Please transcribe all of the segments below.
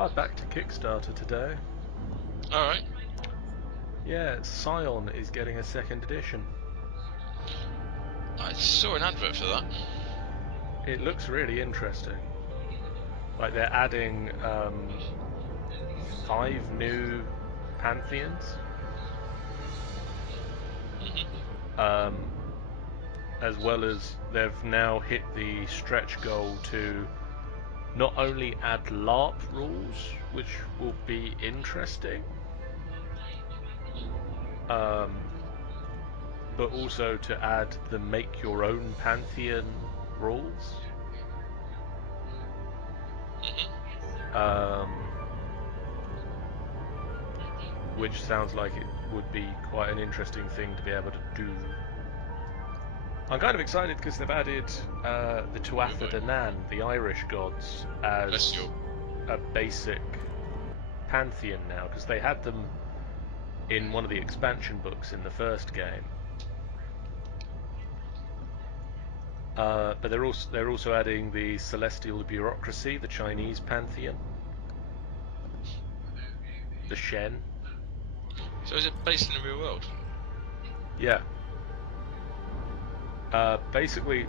Hardback to Kickstarter today. Alright. Yeah, Scion is getting a second edition. I saw an advert for that. It looks really interesting. Like they're adding 5 new pantheons. As well as they've now hit the stretch goal to not only add LARP rules, which will be interesting, but also to add the make your own pantheon rules. Which sounds like it would be quite an interesting thing to be able to do. I'm kind of excited because they've added the Tuatha De Nan, the Irish gods, as a basic pantheon now, because they had them in one of the expansion books in the first game. But they're also adding the celestial bureaucracy, the Chinese pantheon, the Shen. So is it based in the real world? Yeah. Basically,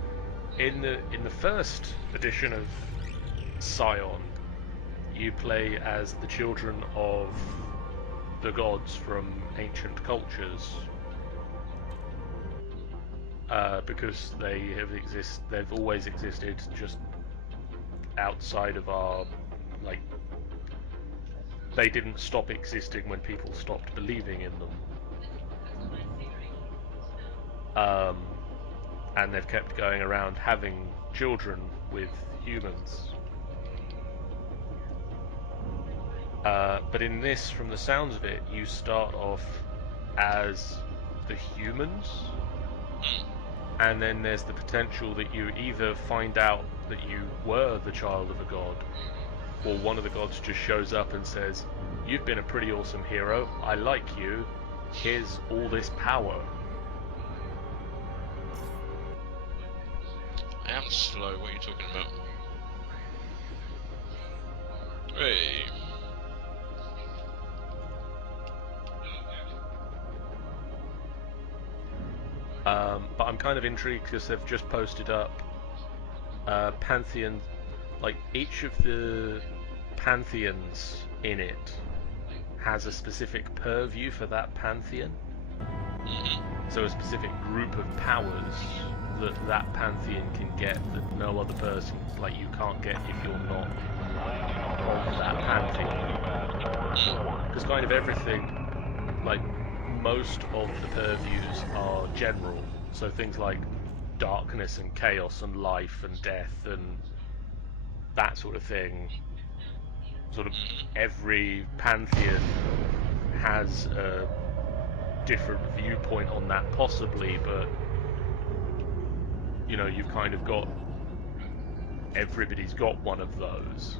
in the first edition of Scion, you play as the children of the gods from ancient cultures, because they've always existed just outside of our, like, they didn't stop existing when people stopped believing in them. And they've kept going around having children with humans. But in this, from the sounds of it, you start off as the humans, and then there's the potential that you either find out that you were the child of a god, or one of the gods just shows up and says, "You've been a pretty awesome hero, I like you, here's all this power." I am slow, what are you talking about? Hey. But I'm kind of intrigued because they've just posted up pantheon, like each of the pantheons in it has a specific purview for that pantheon. So a specific group of powers that pantheon can get that no other person, like, you can't get if you're not of that pantheon. Because kind of everything, like, most of the purviews are general, so things like darkness and chaos and life and death and that sort of thing, sort of every pantheon has a different viewpoint on that possibly, but you know, you've kind of got, everybody's got one of those.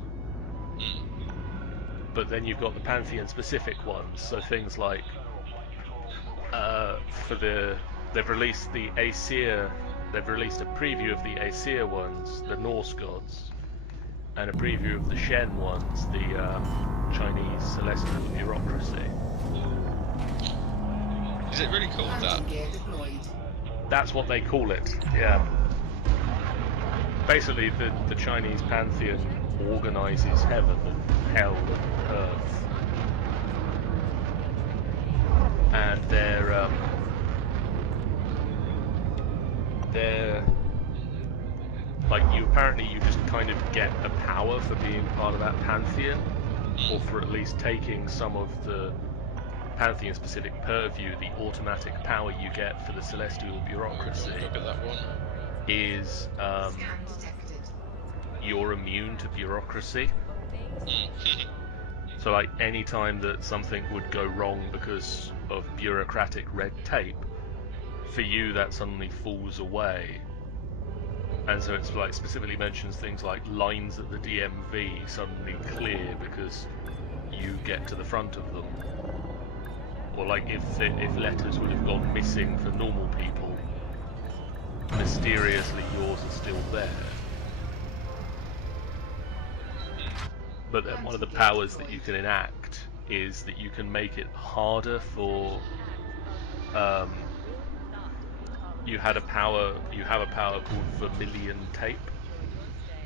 But then you've got the pantheon specific ones, so things like they've released the Aesir, they've released a preview of the Aesir ones, the Norse gods, and a preview of the Shen ones, the Chinese celestial bureaucracy. Is it really called that? That's what they call it, yeah. Basically, the Chinese pantheon organises heaven and hell and earth. And they're like, you just kind of get a power for being part of that pantheon, or for at least taking some of the pantheon specific purview. The automatic power you get for the celestial bureaucracy Look at that one. is you're immune to bureaucracy. So, like, any time that something would go wrong because of bureaucratic red tape, for you that suddenly falls away. And so it's like specifically mentions things like lines at the DMV suddenly clear because you get to the front of them. Or like if letters would have gone missing for normal people, mysteriously yours are still there. But then one of the powers that you can enact is that you can make it harder for. You have a power called Vermilion Tape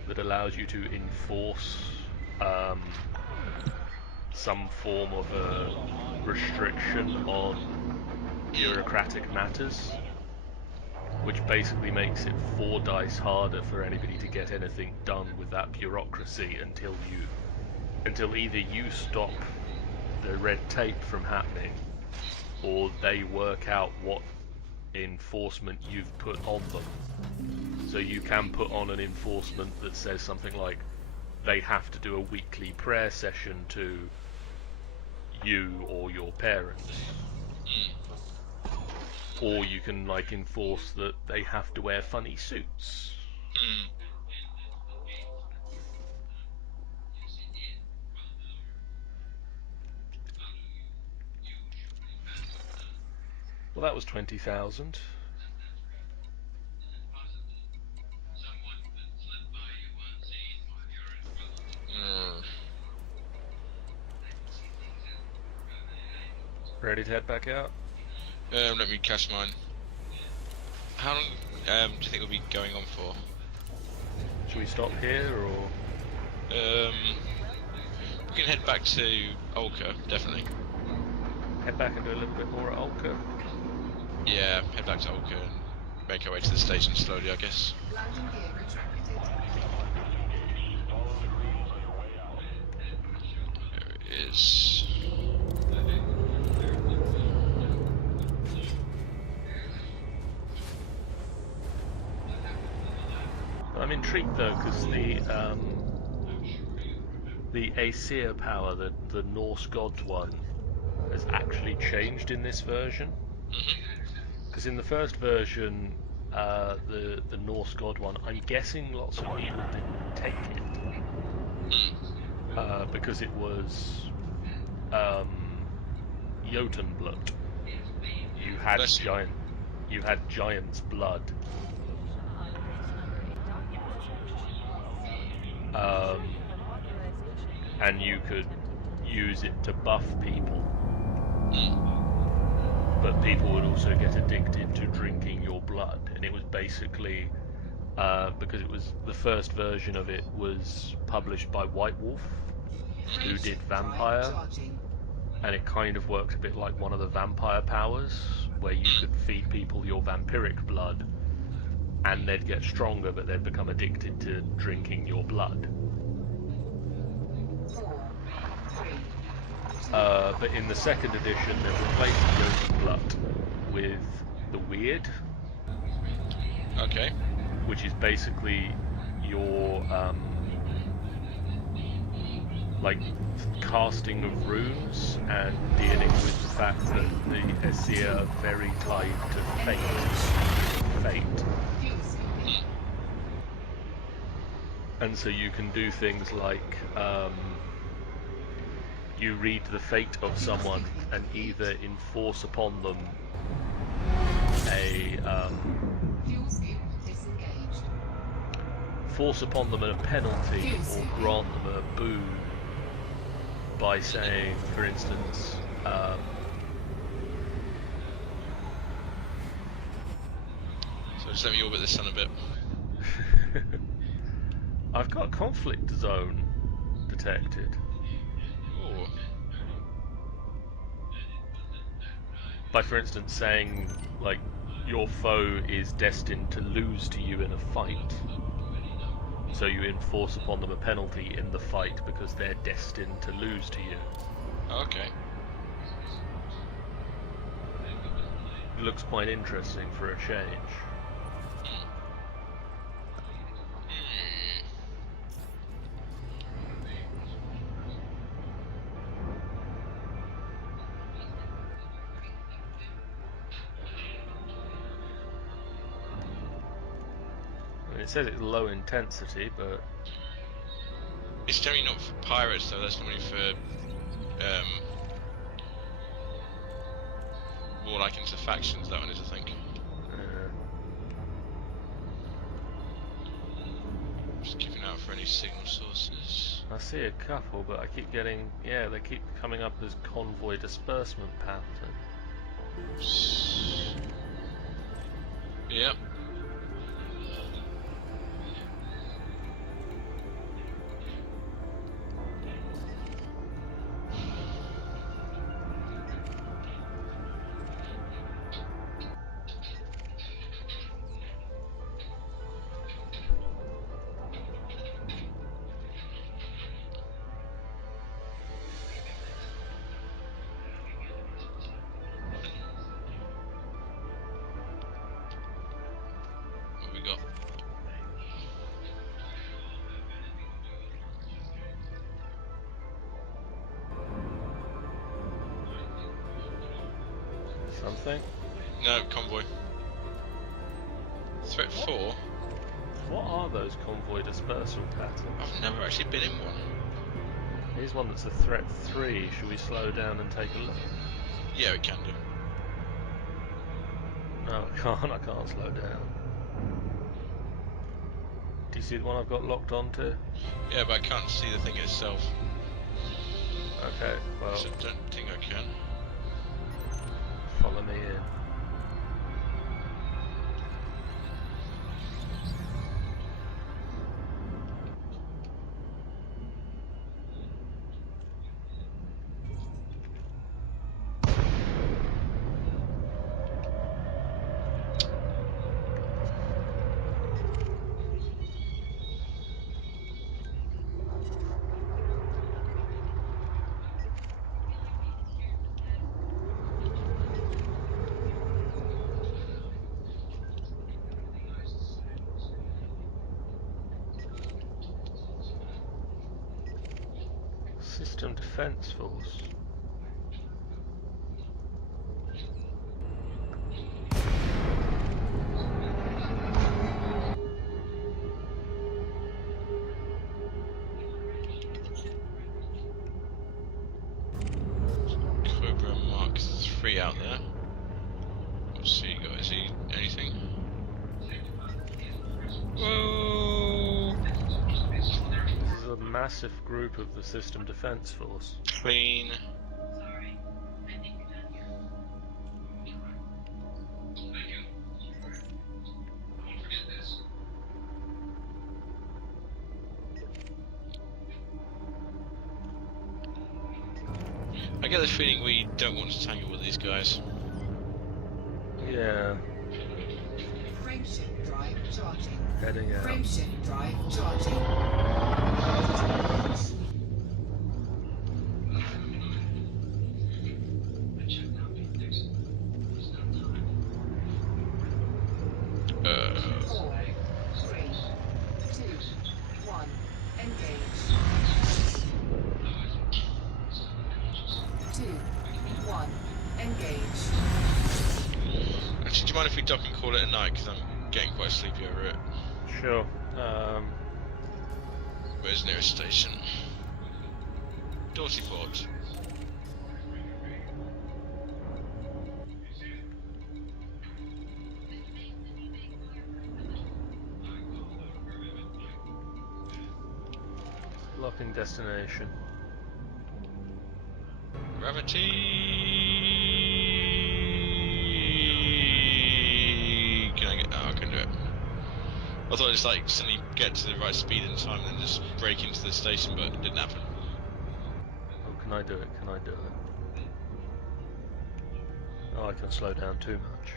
that allows you to enforce some form of a restriction on bureaucratic matters, which basically makes it 4 dice harder for anybody to get anything done with that bureaucracy until either you stop the red tape from happening or they work out what enforcement you've put on them. So you can put on an enforcement that says something like they have to do a weekly prayer session to you or your parents. Or you can like enforce that they have to wear funny suits. Well, that was 20,000. Ready to head back out? Let me cash mine. How long do you think we'll be going on for? Should we stop here or? We can head back to Olker, definitely. Head back and do a little bit more at Olker? Yeah, head back to Olker and make our way to the station slowly, I guess. There it is. I'm intrigued though, because the Aesir power, the Norse gods one, has actually changed in this version. Because in the first version, the Norse god one, I'm guessing lots of people didn't take it because it was Jotunblut. You had giant's blood. And you could use it to buff people. But people would also get addicted to drinking your blood, and it was basically because it was the first version of it was published by White Wolf, who did Vampire, and it kind of worked a bit like one of the vampire powers, where you could feed people your vampiric blood, and they'd get stronger, but they'd become addicted to drinking your blood. But in the second edition, they've replaced Jotunblut with the Weird. Okay. Which is basically your like casting of runes and dealing with the fact that the Aesir are very tied to fate. And so you can do things like you read the fate of someone and either enforce upon them a penalty or grant them a boon by saying, for instance, so just let me orbit the sun a bit. I've got conflict zone detected. Ooh. By, for instance, saying, like, your foe is destined to lose to you in a fight. So you enforce upon them a penalty in the fight because they're destined to lose to you. Okay. It looks quite interesting for a change. It says it's low intensity, but it's generally not for pirates though. That's normally for more like into factions. That one is, I think. Just keeping out for any signal sources. I see a couple, but I keep getting, yeah, they keep coming up as convoy disbursement pattern. Yep. What we got? Something? No, convoy. Threat 4? What are those convoy dispersal patterns? I've never actually been in one. Here's one that's a threat 3. Should we slow down and take a look? Yeah, we can do. No, I can't. I can't slow down. Do you see the one I've got locked onto? Yeah, but I can't see the thing itself. Okay, well, So I don't think I can. follow me in. System Defence Force. Cobra Mark 3 out there. What's he got? Is he anything? Whoa! This is a massive group of the System Defence Force. Clean. I get the feeling we don't want to tangle with these guys. Yeah, Frameshift drive charging. heading out. Frameshift drive charging. Four, three, two, one. Engage. 2, 1. Engage. Actually, do you mind if we dock and call it a night? Because I'm getting quite sleepy over it. Sure. Where's the nearest station? Dorsey Port. Locking destination. Gravity. Can I get? Oh, I can do it. I thought it's like suddenly get to the right speed and time, and then just break into the station, but it didn't happen. Oh, can I do it? Can I do it? Oh, I can slow down too much.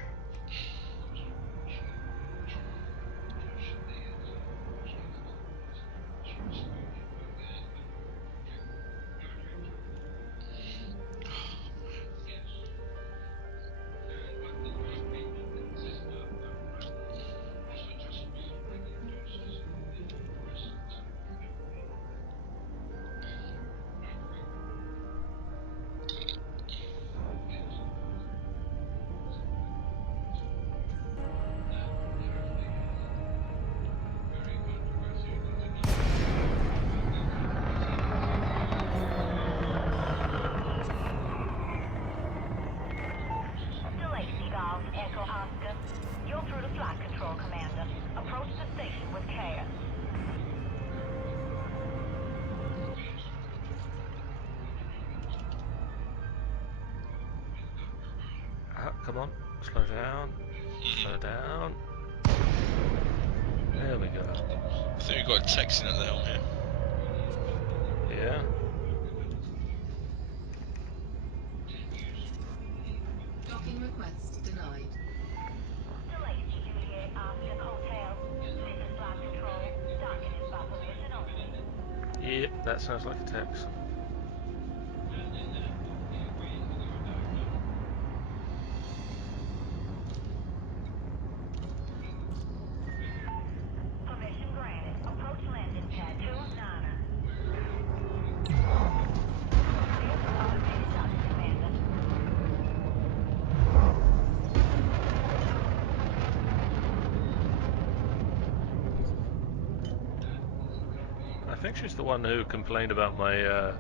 come on. Slow down. Slow down. There we go. I think we've got a Texan at the helm here. Yeah. Docking request denied. Yep, that sounds like a Texan. Permission granted. Approach landing pad 29er. Automated docking, Commander. I think she's the one who complained about my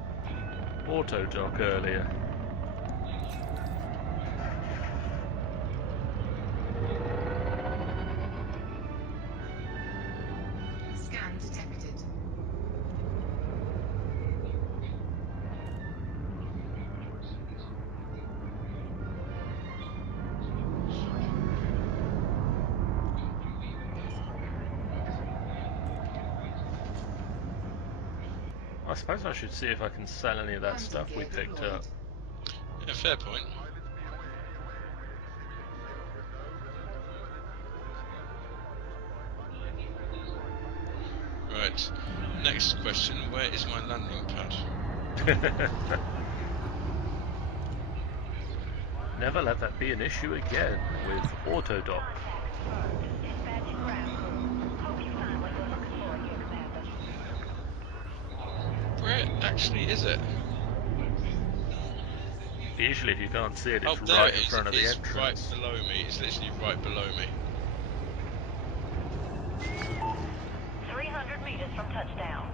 auto dock earlier. Scan detected. I suppose I should see if I can sell any of that stuff we picked up. Yeah, fair point. Right. Next question, where is my landing pad? Never let that be an issue again with auto dock. Dispatching ground crew. Hope you find what you're looking for here, Commander. Where actually is it? Usually if you can't see it, it's There right it in is. front of the It's entrance. right below me. It's literally right below me. 300 meters from touchdown.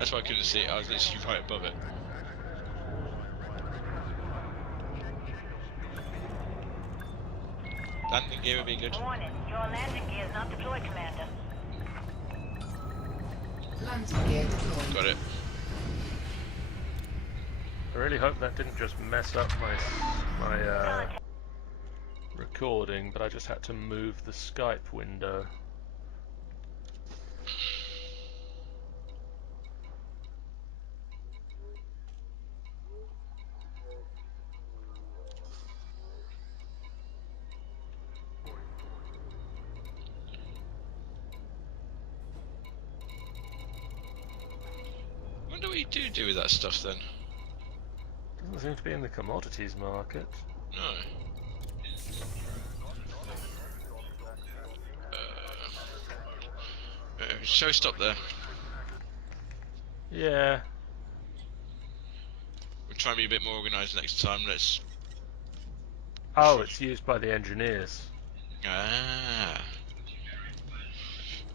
That's why I couldn't see it. I was literally right above it. Landing gear would be good. Warning, your landing gear is not deployed, Commander. Landing gear deployed. Got it. I really hope that didn't just mess up my recording, but I just had to move the Skype window. What do we do with that stuff then? Doesn't seem to be in the commodities market. No. Shall we stop there? Yeah. We'll try and be a bit more organised next time. Let's. Oh, it's used by the engineers. Ah.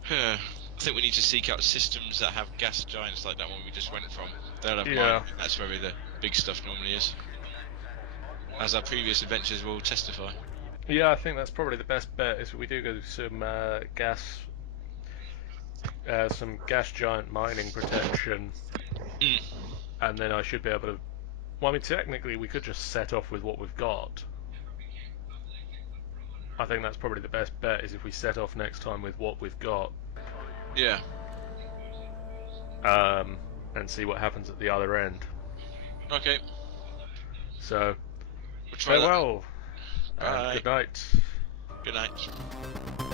I think we need to seek out systems that have gas giants like that one we just went from. They'll have Yeah. mine. That's where the big stuff normally is. As our previous adventures will testify. Yeah, I think that's probably the best bet. Is we do go some some gas giant mining protection, and then I should be able to. Well, I mean, technically, we could just set off with what we've got. I think that's probably the best bet. Is if we set off next time with what we've got. Yeah. And see what happens at the other end. Okay. So, We'll try farewell, that. and Bye. good night. Good night.